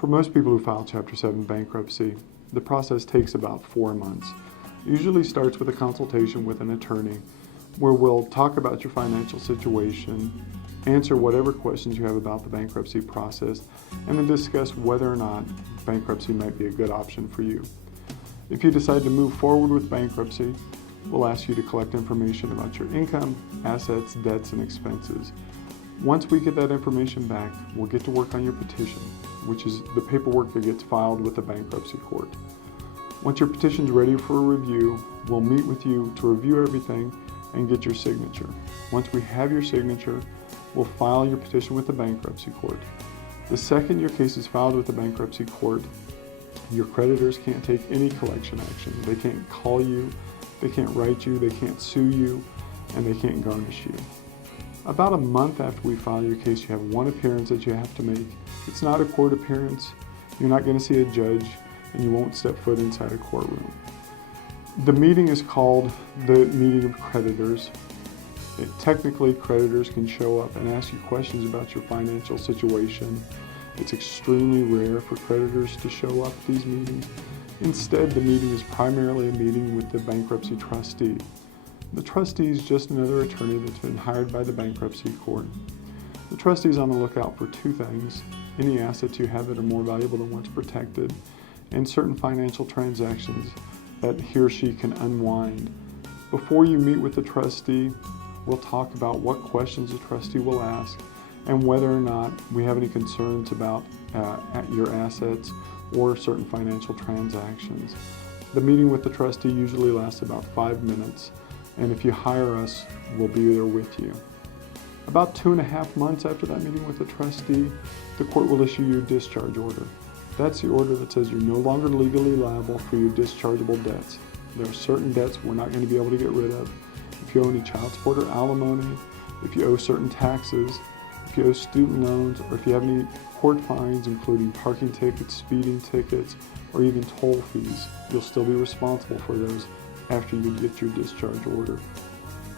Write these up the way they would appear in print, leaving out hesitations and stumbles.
For most people who file Chapter 7 bankruptcy, the process takes about 4 months. It usually starts with a consultation with an attorney where we'll talk about your financial situation, answer whatever questions you have about the bankruptcy process, and then discuss whether or not bankruptcy might be a good option for you. If you decide to move forward with bankruptcy, we'll ask you to collect information about your income, assets, debts, and expenses. Once we get that information back, we'll get to work on your petition, which is the paperwork that gets filed with the bankruptcy court. Once your petition's ready for a review, we'll meet with you to review everything and get your signature. Once we have your signature, we'll file your petition with the bankruptcy court. The second your case is filed with the bankruptcy court, your creditors can't take any collection action. They can't call you, they can't write you, they can't sue you, and they can't garnish you. About a month after we file your case, you have one appearance that you have to make. It's not a court appearance, you're not going to see a judge, and you won't step foot inside a courtroom. The meeting is called the meeting of creditors. Technically, creditors can show up and ask you questions about your financial situation. It's extremely rare for creditors to show up at these meetings. Instead, the meeting is primarily a meeting with the bankruptcy trustee. The trustee is just another attorney that's been hired by the bankruptcy court. The trustee is on the lookout for two things: any assets you have that are more valuable than what's protected, and certain financial transactions that he or she can unwind. Before you meet with the trustee, we'll talk about what questions the trustee will ask and whether or not we have any concerns about your assets or certain financial transactions. The meeting with the trustee usually lasts about 5 minutes, and if you hire us, we'll be there with you. About 2.5 months after that meeting with the trustee, the court will issue your discharge order. That's the order that says you're no longer legally liable for your dischargeable debts. There are certain debts we're not going to be able to get rid of. If you owe any child support or alimony, if you owe certain taxes, if you owe student loans, or if you have any court fines, including parking tickets, speeding tickets, or even toll fees, you'll still be responsible for those after you get your discharge order.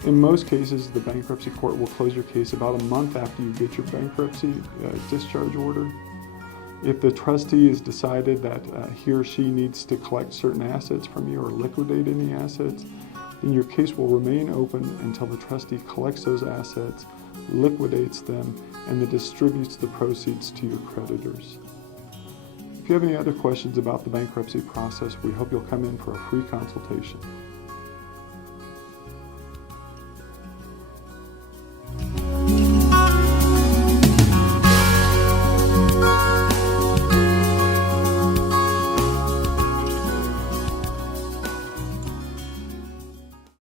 In most cases, the bankruptcy court will close your case about a month after you get your bankruptcy discharge order. If the trustee has decided that he or she needs to collect certain assets from you or liquidate any assets, then your case will remain open until the trustee collects those assets, liquidates them, and then distributes the proceeds to your creditors. If you have any other questions about the bankruptcy process, we hope you'll come in for a free consultation.